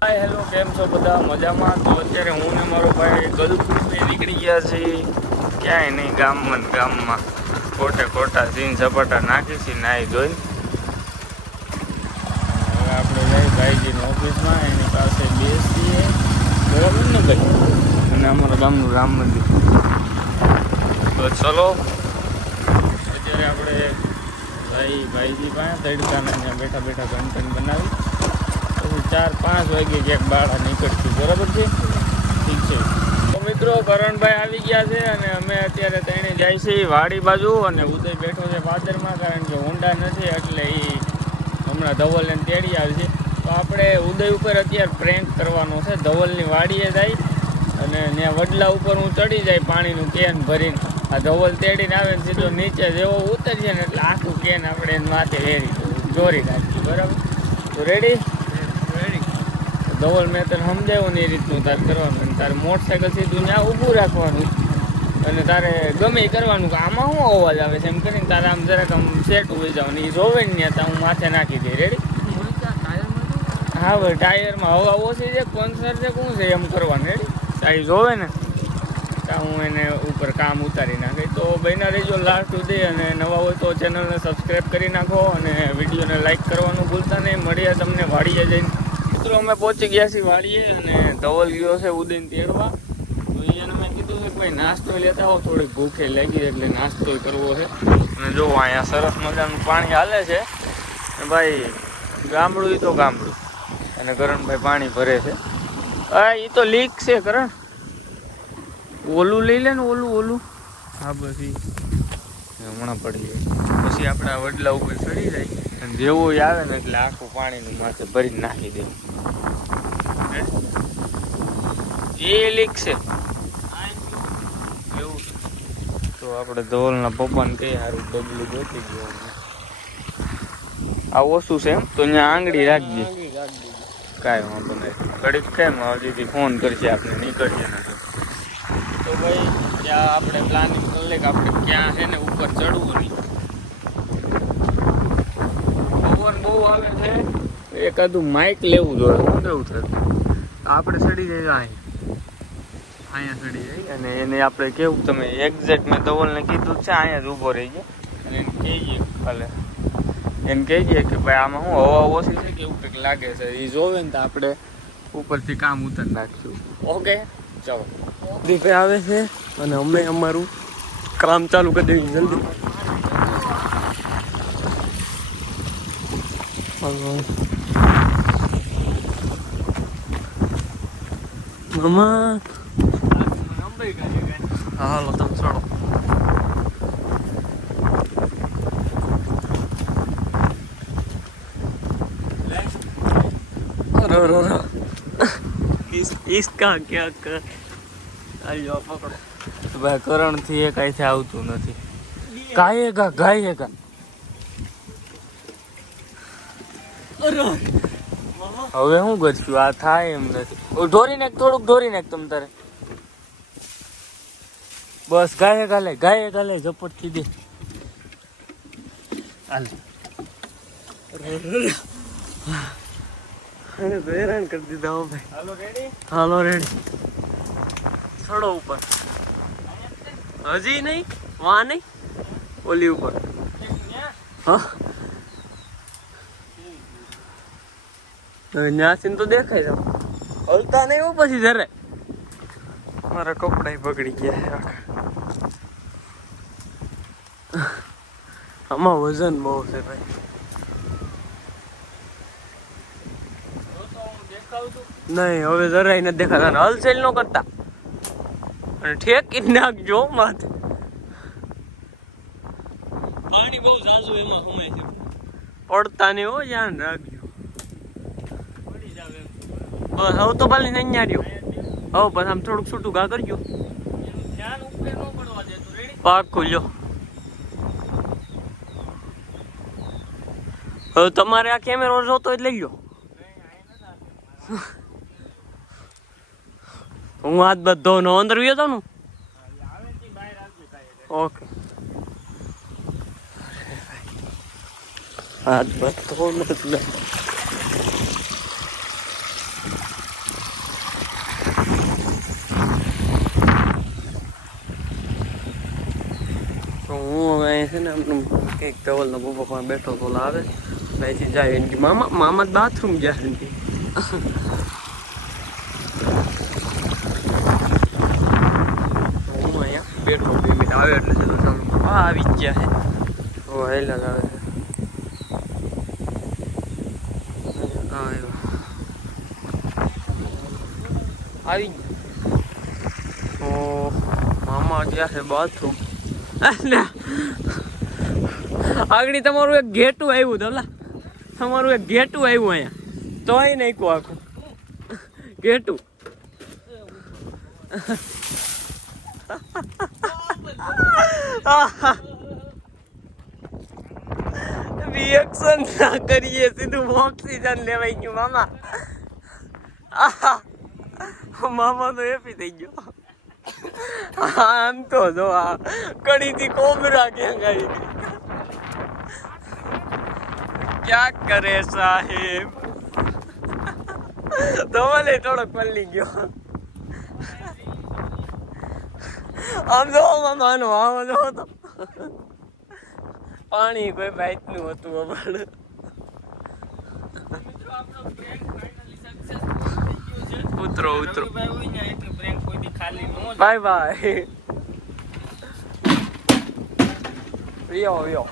Hi hello, કેમ છો બધા? મજામાં? તો અત્યારે હું ને મારો ભાઈ ગલફ્રી નીકળી ગયા છીએ ક્યાંય નહીં, ગામમાં ખોટા સીન સપાટા નાખી છે નાહી જોઈને. હવે આપણે જઈ ભાઈજીની ઓફિસમાં, એની પાસે બેસીએ, બરાબર ને ભાઈ? અને અમારા ગામનું રામ મંદિર. તો ચલો અત્યારે આપણે ભાઈજી પાસે તડકાના ત્યાં બેઠા કન્ટેન્ટ બનાવી પછી 4-5 વાગે ક્યાંક બહાર નીકળશું, બરાબર છે? ઠીક છે. તો મિત્રો, કરણભાઈ આવી ગયા છે અને અમે અત્યારે તેણે જાય છે વાડી બાજુ, અને ઉદય બેઠો છે પાદરમાં, કારણ કે ઊંડા નથી એટલે એ હમણાં ધવલને તેડી આવે છે. તો આપણે ઉદય ઉપર અત્યારે પ્રેન્ક કરવાનો છે. ધવલની વાડીએ જાય અને ત્યાં વડલા ઉપર હું ચડી જાય પાણીનું કેન ભરીને, આ ધવલ તેડીને આવે ને સીધો નીચે જેવો ઉતરીએ ને એટલે આખું કેન આપણે એને માથે વેરી ચોરી નાખીએ, બરાબર? તો રેડી? ધવલ મેં તને સમજાવ્યું ને એ રીતનું તારે કરવાનું. તારે મોટરસાઇકલ સીધું ત્યાં ઊભું રાખવાનું અને તારે ગમે એ કરવાનું કે આમાં શું અવાજ આવે છે એમ કરીને તારે આમ જરાક આમ સેટ હોઈ જવાનું. એ જોવે ને ત્યાં હું માથે નાખી દઈ. રેડી? હા ભાઈ, ટાયરમાં હવા ઓછી છે, પંચર છે, શું છે એમ કરવાનું. રેડી? સાઈ જોવે ને ત્યાં હું એને ઉપર કામ ઉતારી નાખી. તો બહેના રહેજો લાસ્ટ સુધી, અને નવા હોય તો ચેનલને સબસ્ક્રાઈબ કરી નાખો અને વિડીયોને લાઈક કરવાનું ભૂલતા નહીં. મળીએ તમને વાડીએ જઈને. મિત્રો, અમે પહોંચી ગયા છીએ વાડીએ અને ધવલ ગયો છે ઉદયને તેડવા. તો એને મેં કીધું છે કે ભાઈ નાસ્તો લેતા આવો, થોડીક ભૂખે લાગી એટલે નાસ્તો કરવો છે. અને જો અહીંયા સરસ મજાનું પાણી હાલે છે ભાઈ. ગામડું એ તો ગામડું, અને કરણભાઈ પાણી ભરે છે. હા, એ તો લીક છે કરણ. ઓલું લઈ લે ને, ઓલું. હા, બસ એ હમણાં પડી જાય. પછી આપણે આ વડલા ઉપર ચડી જાય અને જેવું આવે ને એટલે આખું પાણીનું માથે ભરીને નાખી દેવું. એ લીક છે એવું. તો આપણે ધવલના પપ્પાને કઈ સારું ડબલું ગોતી ગયો. આ ઓછું છે એમ તો અહીંયા આંગળી રાખજે. કાંઈ વાંધો નહીં. ઘડીક કેમ હજી ફોન કરશે આપણે, નીકળીએ ને. તો ભાઈ ત્યાં આપણે પ્લાનિંગ કરી લે કે આપણે ક્યાં છે ને ઉપર ચડવું નહીં. પવન બહુ આવે છે, એકાદું માઇક લેવું જોઈએ. શું કેવું થતું? આપણે ચડી જઈએ અહીંયા ચડી જાય અને એને આપણે કેવું, તમે એક્ઝેક્ટ મેં ધવલને કીધું છે અહીંયા જ ઊભો રહી જાય અને એને કહીએ ખાલે, એને કહીએ કે ભાઈ આમાં શું હવા ઓછી છે કે એવું કંઈક લાગે છે. એ જોવે ને તો આપણે ઉપરથી કામ ઉતારી નાખીશું. ઓકે, ચાલો. દીપે આવે છે અને અમે અમારું કામ ચાલુ કરી દેવી જલ્દી. મામા હાલો તમે ચડો. इसका क्या कर पकड़ो ભાઈ. કરણથી એ કાંઈથી આવતું નથી. ગાયેગા હવે શું કરશું? આ થાય એમ નથી. ઢોરી નાખ, થોડુંક ઢોરી નાખ તમ તારે. બસ ગાયે ગાલે ઝપટ થી દે. હેરાન કરી દીધા હો ભાઈ. હાલો રેડી. ચડો ઉપર. હજી નહીં, વાં નહીં, ઓલી ઉપર. હા, ન્યાસીને તો દેખાય જાવ. હલતા નહીં હો પછી જરે. મારા કપડા બગડી ગયા છે. આમાં વજન બહુ છે ભાઈ. નહીં, હવે જરાય નથી દેખાતા. હલચેલ નો કરતા અને ઠેકી નાખજો માથે. પાણી બહુ ઝાઝુ એમાં સમય છે. પડતા નહીં હો, ધ્યાન રાખજો. બસ હવે તો ભલે અહીંયા રહ્યો. હવે બસ આમ થોડુંક છૂટું ઘા કરજો. પાક ખોલ્યો. હવે તમારે આ કેમેરો જોતો એટલે લઈ લો. હું હાથ બધો નો અંદર વ્યો તો. ઓકે. હાથ બસ તો નથી. તો હું હવે છે ને કંઈક ધવલનો પપ્પા પણ બેઠો તો લાવે અહીંથી જાય એમ કે મામા બાથરૂમ જાય એમ કે. હું અહીંયા બેઠો 2 મિનિટ આવે એટલે સીધો ચાલુ આવી જ ગયા છે. ઓ હેલા આવે છે. આવી ઓ મામા ગયા છે બાથરૂમ. આગળ તમારું એક ઘેટું આવ્યું ધવલા, તમારું એક ઘેટું આવ્યું અહીંયા તોય નાખ્યું આખું ઘેટું. રિએક્શન ના કરીએ સીધું ઓક્સિજન લેવાઈ ગયું મામા. મામા તો હેપી થઈ ગયો. આમ તો જો આ કડીથી કોબરા ક્યાં ગઈ. ક્યાં કરે સાહેબ. ધવલે થોડોક પલ્લી ગયો. આમ જો મામાનો આવો જો તો પાણી કોઈ બાઈટ નું હતું અમારે. ઉતરો ઉતરો બાય બાય. યો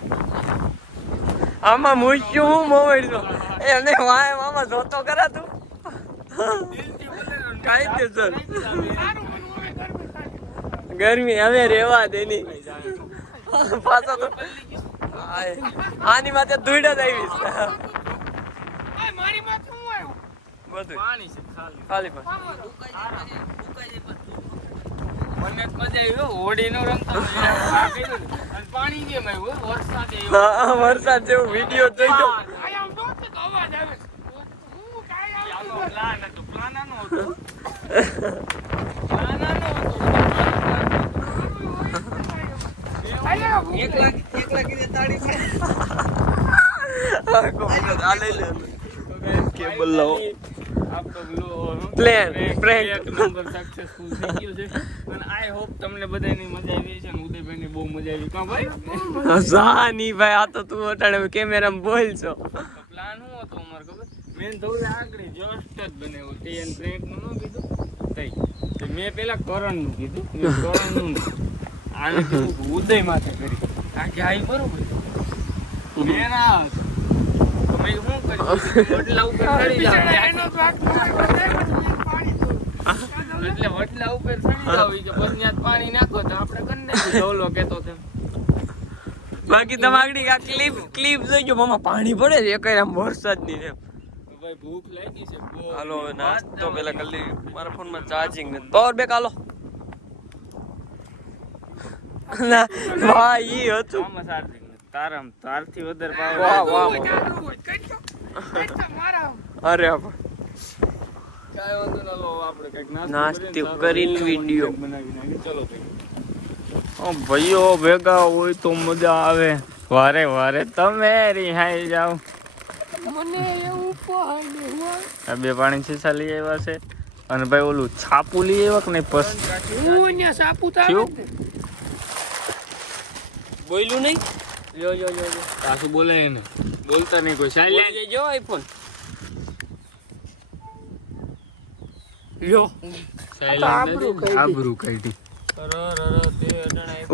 આમાં મૂક્યું હું મોબાઈલ તો એમને વાય મામા જોતો કરા તું કાઈ દે સર ગરમી હવે રેવા દેની પાછો તો આની માથે ધૂળ જ આવીશ. મારી માથે હું આવ્યો બધું પાણી છે ખાલી પાણી. મને મજા આવી હોડી નો રમતો પાણી કેમ આવ્યું વરસાદ આવ્યો. હા વરસાદ જેવો વિડિયો જોઈ જો. અવાજ આવે હું કાઈ આવ્યો પ્લાન હતો પ્લાનાનો હતો પ્લાનાનો હતો. 1 લાખ ની તાળી છે. આ કો આ લઈ લે કેબલ લાવો. આપનો પ્લાન પ્રેન્ક એક નંબર સક્સેસફુલ થઈ ગયો છે અને આઈ હોપ તમને બધાની મજા આવી છે અને ઉદયભાઈની બહુ મજા આવી. કા ભાઈ સાની ભાઈ આ તો તું અટાણે કેમેરામાં બોલ છો. પ્લાન શું હતો અમાર ખબર મેન થયું આગળ જસ્ટ જ બનાવ્યો તે એન પ્રેન્ક નું ન કીધું તઈ તો મેં પેલા કરણ નું કીધું કરણ નું આને કીધું ઉદય માથે કરી આ કે આઈ બરોબર મેં ના મેં શું કર્યું વટલા ઉપર ચડી જાવ એનો ભાગ એટલે વટલા ઉપર ચડી જાવ કે પછી ત્યાં પાણી નાખો તો આપણે કરી નાખી ઢોલો કેતો તેમ. બાકી તમે આગળ આ ક્લિપ જોઈજો મામા પાણી પડે છે એક આમ વરસાદ ની એમ. ભાઈ ભૂખ લાગી છે. હાલો નાસ્તો પેલા કરી મારા ફોન માં ચાર્જિંગ નથી. પાવર બેક હાલો ના વાહ ઈ હતું આમાં ચાર્જિંગ તારામ તારથી વધારે પાવર. વાહ વાહ અરે કાઈ વાંધો ના લો આપણે કઈક નાસ્તો કરીને વિડિયો બનાવી નાખી. ચલો ભાઈ ઓ ભાઈઓ ભેગા હોય તો મજા આવે. વારે વારે તમે રિહાઈ જાવ. મને એવું પાણી આ બે પાણી છીછા લઈ આવ્યા છે અને ભાઈ ઓલું છાપુ લઈ આવ્યા કે નહીં પસ હું અહીંયા છાપુ તાવ બોલ્યું નહીં. યો યો યો પાછું બોલે ને બોલતા નહીં કોઈ સાઈલેન્ટ જો આઈફોન યો સાઈલેન્ટ આબરૂ કાઢી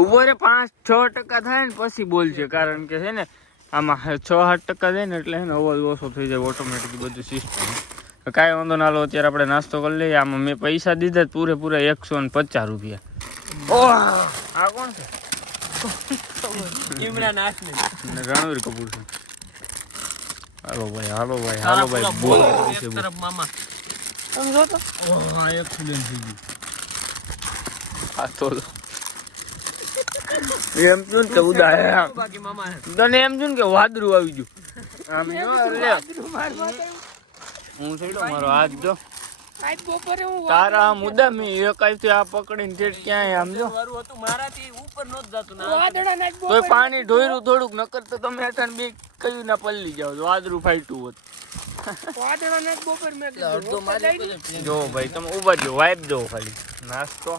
ઉભો રે 5-6% થાય ને પછી બોલશે કારણ કે છે ને આમાં 6-8% થાય ને એટલે અવાજ ઓછો થઈ જાય ઓટોમેટિક બધું સિસ્ટમ. કાંઈ વાંધો ના લો અત્યારે આપણે નાસ્તો કરી લઈએ. આમાં મેં પૈસા દીધા પૂરેપૂરા 150 રૂપિયા. ઓહ આ કોણ છે? ઇમરાન હાસમી ને રણવીર કપૂર છે. હાલો ભાઈ હાલો ભાઈ હાલો ભાઈ બોલ એક તરફ મામા સમજો તો ઓહ એક્સિડન્ટ થઈ ગયું. આ તો એમ શું કે ઉડા બાકી મામા તને એમ શું કે વાદળું આવી ગયું આમ લે હું છોડો મારો હાથ જો આજ બપોરે હું તારા મુદ્દા મેં એક આઈથી આ પકડીને ઠેઠ ક્યાંય સમજો વારું હતું મારાથી ઉપર નો જ જાતું ના વાદળા ના તોય પાણી ઢોયરું થોડુંક નકર તો તમે અટાણ બી કયું ના પલ્લી જાવ છો વાદળું ફાટ્યું હોત વાદળા ના બપોર મેં કીધું જો ભાઈ તમે ઉભા જો વાઇપ દો ખાલી નાસ્તો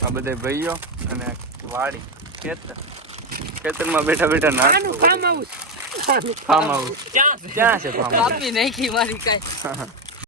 આ બધા ભાઈઓ અને વાડી ખેતરમાં બેઠા બેઠા નાસ્તો આનું કામ આવું ફાર્મ હાઉસ ક્યાં છે ફાર્મ હાઉસ કાપી નાખી મારી કાઈ